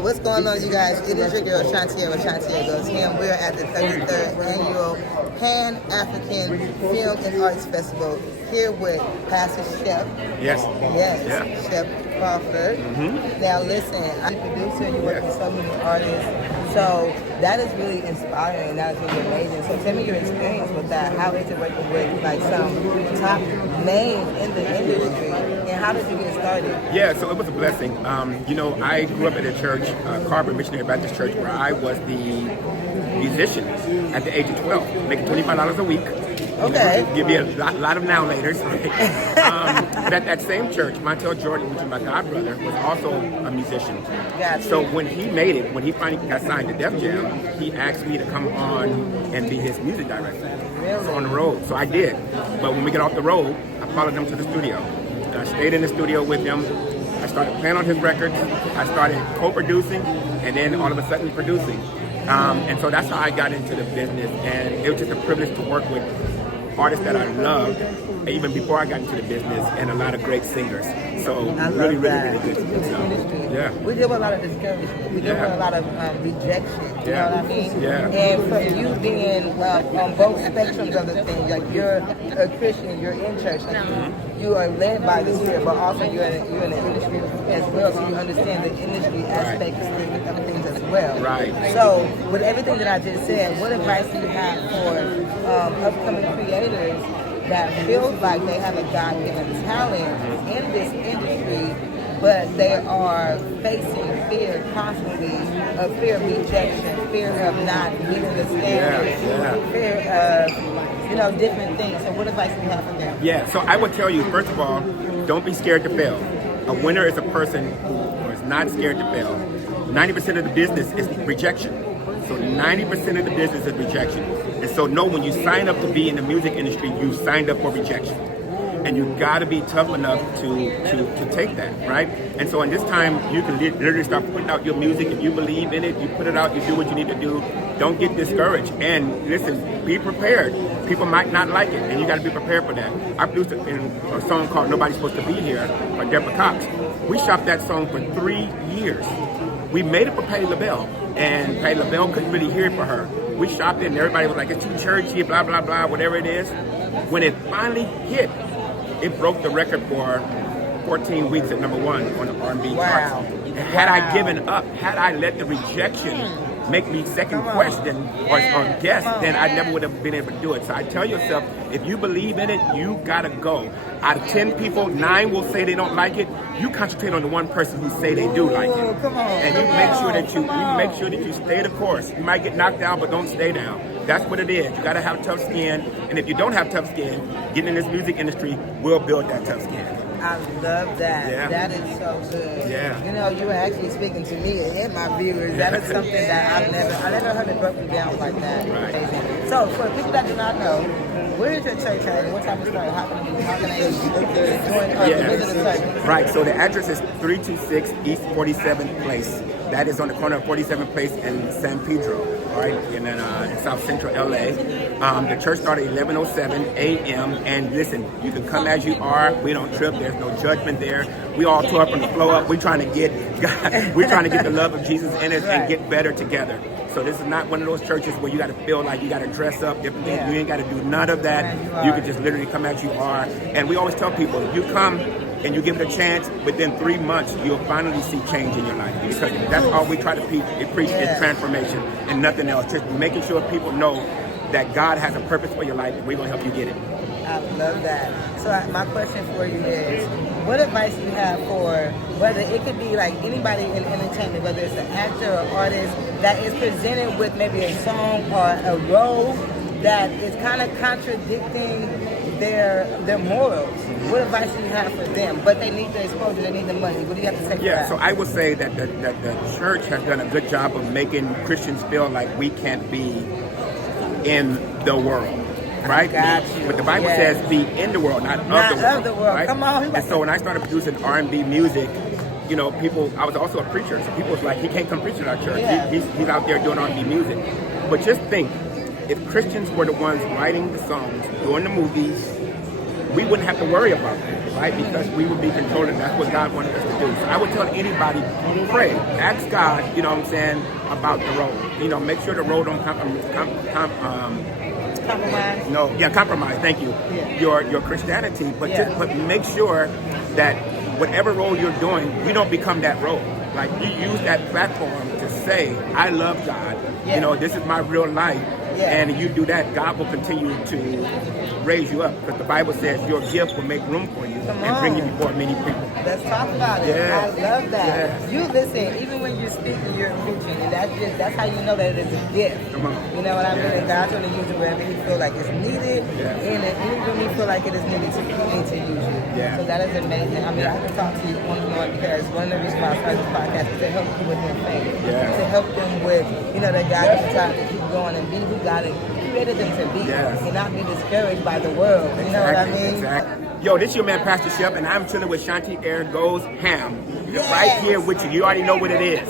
So what's going on, you guys? It is your girl Shantia with Shantia Goes Ham. We're at the 33rd Annual Pan-African Film and Arts Festival here with Pastor Shep. Yes. Yes, Shep Crawford. Now listen, I'm a producer, you work with so many artists. So that is really inspiring. That is really amazing. So tell me your experience with that. How is it working with like some top names in the industry, and how did you get started? Yeah, so it was a blessing. I grew up at a church, Carver Missionary Baptist Church, where I was the musician at the age of 12, making $25 a week. Okay. Give me a lot of now-laters. But at that same church, Montel Jordan, which is my godbrother, was also a musician. Gotcha. So when he made it, when he finally got signed to Def Jam, he asked me to come on and be his music director. Really? So on the road. So I did. But when we get off the road, I followed him to the studio. And I stayed in the studio with him. I started playing on his records. I started co-producing, and then all of a sudden producing. And so that's how I got into the business. And it was just a privilege to work with artists that I loved, even before I got into the business, and a lot of great singers. So really good stuff. Yeah. We deal with a lot of discouragement. We deal with a lot of rejection. You know what I mean? Yeah. And from you being on both spectrums of the thing, like you're a Christian, you're in church, like you are led by the Spirit, but also you're in the industry as well, so you understand the industry aspects of things as well. Right. So with everything that I just said, what advice do you have for upcoming creators that feels like they have a God-given talent in this industry, but they are facing fear constantly of fear of rejection, fear of not meeting the standards, fear of, different things. So what advice do you have for them? Yeah, so I would tell you, first of all, don't be scared to fail. A winner is a person who is not scared to fail. 90% of the business is rejection. So 90% of the business is rejection. And so know when you sign up to be in the music industry, you signed up for rejection. And you gotta be tough enough to take that, right? And so in this time, you can literally start putting out your music. If you believe in it, you put it out, you do what you need to do. Don't get discouraged. And listen, be prepared. People might not like it, and you gotta be prepared for that. I produced a song called Nobody's Supposed to Be Here by Deborah Cox. We shot that song for 3 years. We made it for Patti LaBelle, and Patti LaBelle couldn't really hear it for her. We shot it, and everybody was like, it's too churchy, blah, blah, blah, whatever it is. When it finally hit, it broke the record for 14 weeks at #1 on the R&B charts. Had I given up, had I let the rejection make me second question or guess, then I never would have been able to do it. So I tell yourself, if you believe in it, you gotta go. Out of 10 people, 9 will say they don't like it. You concentrate on the one person who say they do like it, and you make sure that you stay the course. You might get knocked down, but don't stay down. That's what it is. You gotta have tough skin, and if you don't have tough skin, getting in this music industry will build that tough skin. I love that. Yeah. That is so good. Yeah. You were actually speaking to me and my viewers. That is something that I never heard it broken down like that. Right. So for people that do not know, where is your church at? What time is it? How can they visit the church? Right. So the address is 326 East 47th Place. That is on the corner of 47th Place and San Pedro. All right, and then in South Central LA. The church started at 11:07 a.m. And listen, you can come as you are. We don't trip. There's no judgment there. We all tore up from the flow up. We're trying to get the love of Jesus in us and get better together. So this is not one of those churches where you got to feel like you got to dress up different things. You ain't got to do none of that. You can just literally come as you are. And we always tell people, if you come and you give it a chance, within 3 months, you'll finally see change in your life. Because that's all we try to preach is transformation and nothing else. Just making sure people know that God has a purpose for your life, and we're going to help you get it. I love that. So my question for you is, what advice do you have for whether it could be like anybody in entertainment, whether it's an actor or artist that is presented with maybe a song or a role that is kind of contradicting their morals? What advice do you have for them? But they need the exposure, they need the money. What do you have to say for that? Yeah, so I would say that the church has done a good job of making Christians feel like we can't be in the world. Right? But the Bible says be in the world, not of the world. Right? Come on. And so when I started producing R&B music, I was also a preacher. So people was like, he can't come preach at our church. Yeah. He's out there doing R&B music. But just think, if Christians were the ones writing the songs, doing the movies, we wouldn't have to worry about that, right? Because we would be controlling. That's what God wanted us to do. So I would tell anybody, pray, ask God, you know what I'm saying, about the road. You know, make sure the road don't Compromise. no, yeah, compromise. Thank you. Yeah. Your Christianity, but Yeah. but make sure that whatever role you're doing, you don't become that role. Like you use that platform to say, I love God. Yeah. You know, this is my real life. Yeah. And you do that, God will continue to raise you up. Because the Bible says your gift will make room for you Come and bring you on. before many people. Let's talk about it. Yeah. I love that. Yeah. You listen, even when you're speaking, you're preaching, and that's how you know that it is a gift. Come on. You know what I mean? Yeah. And God's going to use it wherever He feel like it's needed, Yeah. and even when He feel like it is needed to use you. Yeah. So that is amazing. I mean, I can talk to you on and on because one of the reasons why I started this podcast is to help you with their faith, Yeah. to help them with, you know, that God is trying to keep going and be who God has created them to be, Yes. and not be discouraged by the world. You know what I mean? Exactly. Yo, this is your man, Pastor Shep, and I'm chilling with Shanti Air Goes Ham. Yes. Right here with you. You already know what it is.